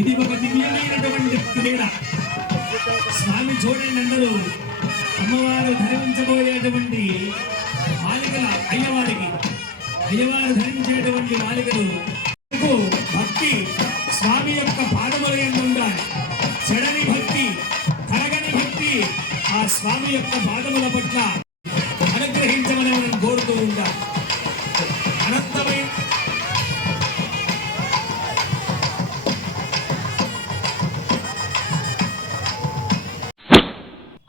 ఇది ఒక దివ్యమైనటువంటి క్రీడ. స్వామి చూడండి అందరూ. అమ్మవారు ధరించబోయేటువంటి బాలికల అయ్యవారికి అయ్యవారు ధరించేటువంటి మాలికలు భక్తి స్వామి యొక్క పాదముల ఉండాలి. చెడని భక్తి కరగని భక్తి ఆ స్వామి యొక్క పాదముల పట్ల అనుగ్రహించమని మనం కోరుతూ ఉండాలి.